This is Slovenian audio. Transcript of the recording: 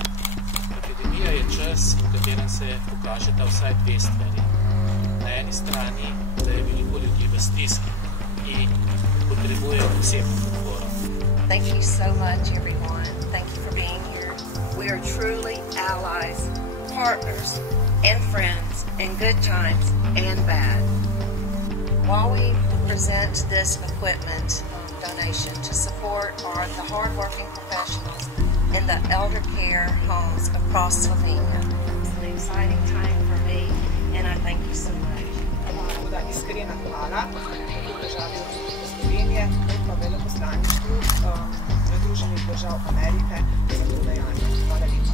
epidemija. Epidemija je čas, v katerem se pokažeta vsaj dve stvari. Na eni strani, da je veliko ljudi v stiski in potrebujejo posebno podporo. Thank you so much, everyone. Thank you for being here. We are truly allies, partners, and friends in good times and bad. While we present this equipment donation to support the hard-working professionals in the elder care homes across Slovenia. It's an exciting time for me, and I thank you so much. Iskrena hvala državi Slovenije in pa veleposlaništvu Združenih držav Amerike za to dejanje. Hvala lepa.